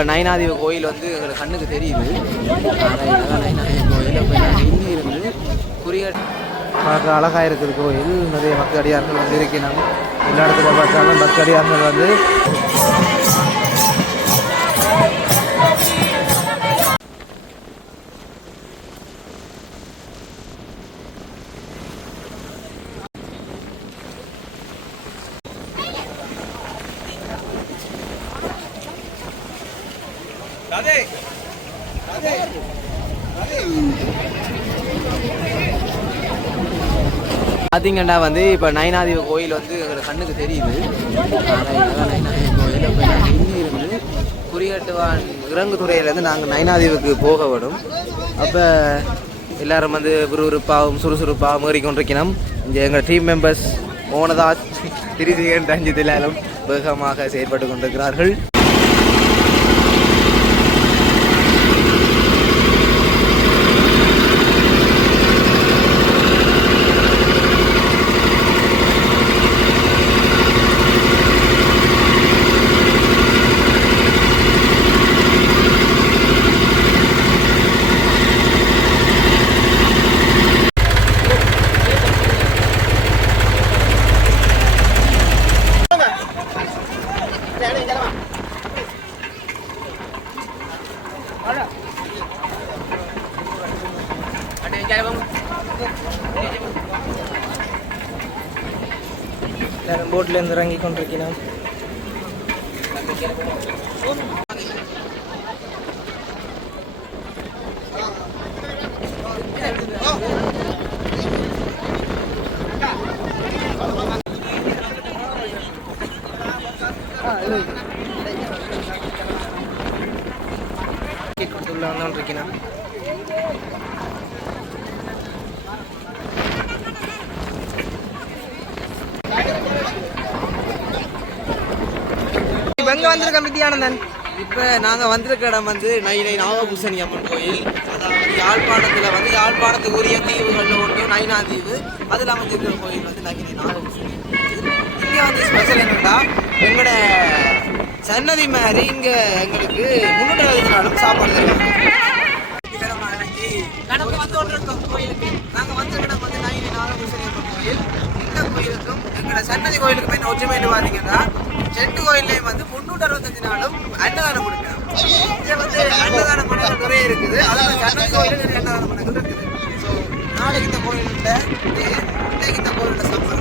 இப்போ நயனாதீவு கோயில் வந்து எங்களோட கண்ணுக்கு தெரியுது. நயனாதீவு கோயில் இப்போ நாங்கள் இன்னும் இருந்து பார்க்க அழகாக இருக்குது கோயில். நிறைய பக்தடியார்கள் வந்து இருக்கணும். எல்லா இடத்துல பார்த்தாலும் பக்தடியார்கள் வந்து பார்த்தீங்கன்னா வந்து இப்போ நயனாதீவு கோயில் வந்து எங்களோட கண்ணுக்கு தெரியுது. நயனாதீவு கோயில் இப்போ நாங்கள் இன்னும் இருந்து குறியட்டுவான் இறங்குதுறையிலேருந்து நாங்கள் நயனாதீவுக்கு போக விடும். அப்போ எல்லோரும் வந்து விறுவிறுப்பாகவும் சுறுசுறுப்பாகவும் ஏறிக்கொண்டிருக்கணும். இங்கே எங்கள் டீம் மெம்பர்ஸ் மோனதாஸ் திரிதிகன் ரஞ்சித் எல்லாரும் வேகமாக செயல்பட்டு கொண்டிருக்கிறார்கள். போட்லேருந்து இறங்கி கொண்டிருக்கிறோம். வந்துருக்கிறோம். எங்கே வந்திருக்கோம் வித்யானந்தன்? இப்போ நாங்கள் வந்திருக்க இடம் வந்து நைனை நாகபூசணி அம்மன் கோயில். அதாவது யாழ்ப்பாணத்தில் வந்து யாழ்ப்பாணத்துக்கு உரிய தீவுகளில் ஒன்று நைனாதீவு. அதில் அமைஞ்சிருக்கிற கோயில் வந்து நைனை நாகபூசணி. இங்கே வந்து ஸ்பெஷல் என்னென்னா எங்களோட சன்னதி மாதிரி இங்கே எங்களுக்கு 360 நாளும் சாப்பாடு தருவாங்க. கோயிலுக்கு நாங்கள் வந்திருக்க இடம் வந்து நைனை நாகபூசணி அம்மன் கோயில். இந்த கோயிலுக்கும் எங்களோட சன்னதி கோயிலுக்கு போய் ஒற்றுமைன்னு பார்த்தீங்கன்னா 2 கோயிலையும் வந்து 365 நாளும் அன்னதானம் கொடுக்கணும். இங்கே வந்து அன்னதான மனைகள் நிறைய இருக்குது. அதாவது சன்னதி கோயிலில் நிறைய அன்னதான மனைகள் இருக்குது. ஸோ நாளைக்கு இந்த கோயில்கிட்ட இன்னைக்கு இந்த கோயிலோட சம்பளம்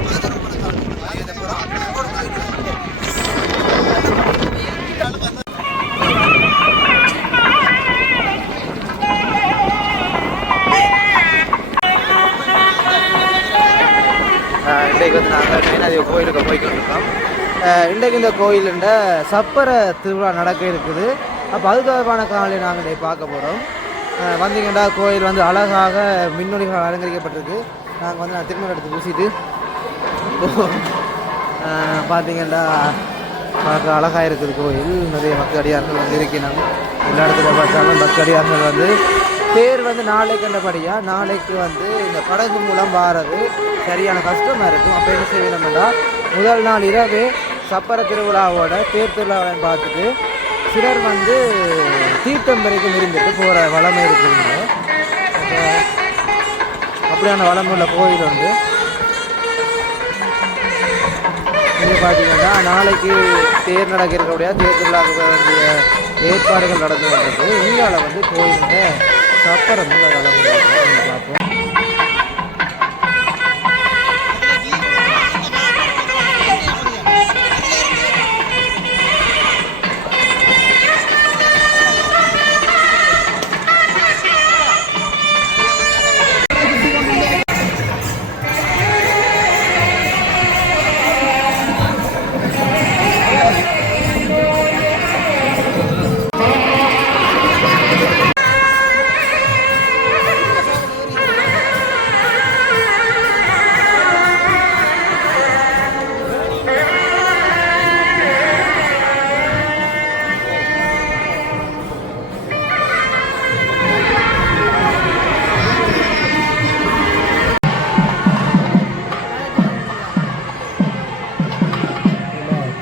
இன்றைக்கு வந்து நாங்கள் நயனாதீவு கோயிலுக்கு போய்கொண்டிருக்கோம். இன்றைக்கு இந்த கோயிலுண்ட சப்பர திருவிழா நடக்க இருக்குது. அப்போ அதுக்கான காலையை நாங்கள் இன்றைக்கு பார்க்க போகிறோம். வந்தீங்கன்னா கோயில் வந்து அழகாக மின்னொலிகள் அலங்கரிக்கப்பட்டிருக்கு. நாங்கள் வந்து திருமணம் எடுத்து பூசிட்டு பார்த்தீங்கன்னா பார்க்க அழகாக இருக்குது கோயில். நிறைய பக்தடியார்கள் வந்து இருக்கணும். எல்லா இடத்துல பார்த்தாலும் பக்தடியார்கள் வந்து தேர் வந்து நாளைக்கு கண்டபடியாக நாளைக்கு வந்து இந்த படகு மூலம் வாரது சரியான கஷ்டமாக இருக்கும். அப்போ என்ன செய்யணும்னா முதல் நாள் இரவு சப்பர திருவிழாவோட தேர் திருவிழாவை பார்த்துட்டு சிலர் வந்து தீர்த்தம் வரைக்கும் இருந்துட்டு போகிற வளமை இருக்குதுங்க. அப்படியான வளமுள்ள கோயில் வந்து இங்கே பார்த்தீங்கன்னா நாளைக்கு தேர் நடக்கிறக்கூடிய தேர் திருவிழாவுக்கு வேண்டிய ஏற்பாடுகள் நடந்து வந்தது. இங்கால வந்து கோயிலுங்க சப்பரம் வளம் பார்ப்போம்.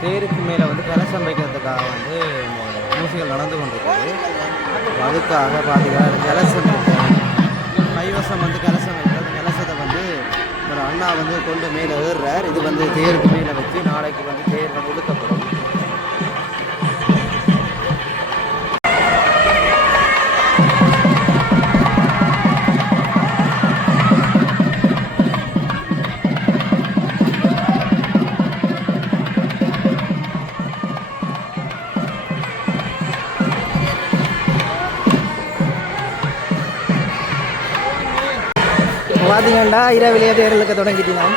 தேருக்கு மேலே வந்து கலசம் வைக்கிறதுக்காக வந்து பூசைகள் நடந்து கொண்டிருக்குது. அதுக்காக பார்த்தீங்கன்னா கலசம் கைவசம் வந்து கலசம் வைக்கிற அந்த கலசத்தை வந்து ஒரு அண்ணா வந்து கொண்டு மேலே ஏறுறார். இது வந்து தேருக்கு மேலே வச்சு நாளைக்கு வந்து தேர் வந்து இழுக்கப்படும். பார்த்தீங்கன்னா இரவிலேயே தேர்தலுக்கு தொடங்கிட்டோம்.